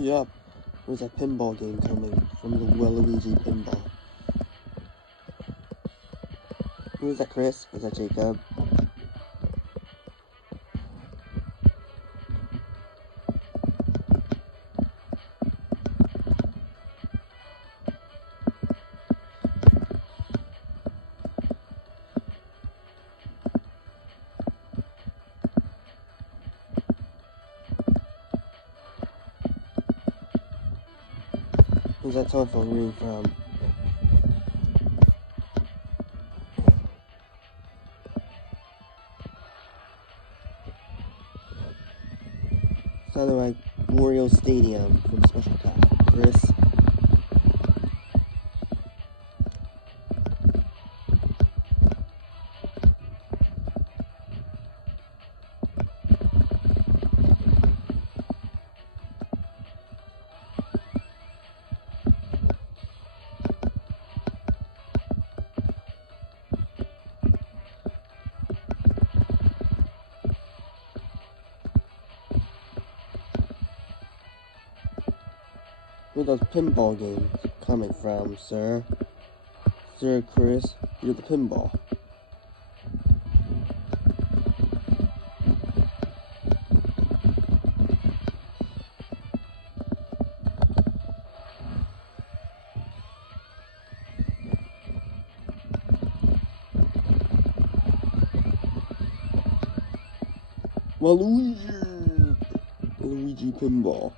Yup, there's a pinball game coming from the Waluigi Pinball. Who is that, Chris? Is that Jacob? Who's that telephone ringing from? Sounded like Wario Stadium from Special Cat. Chris? Where are those pinball games coming from, sir? Sir Chris, you're the pinball. Waluigi Pinball.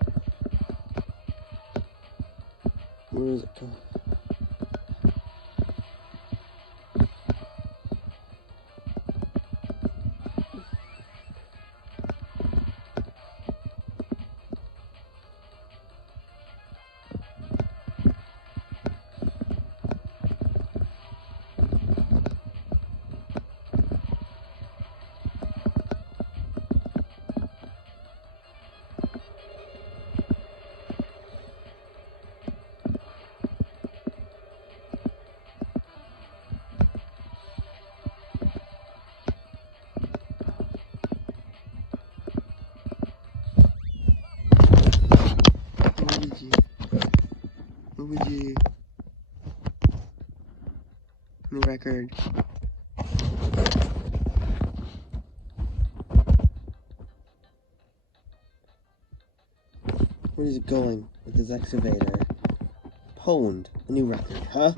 Where is it going? Luigi. New record. Where is it going with this excavator? Pwned. A new record, huh?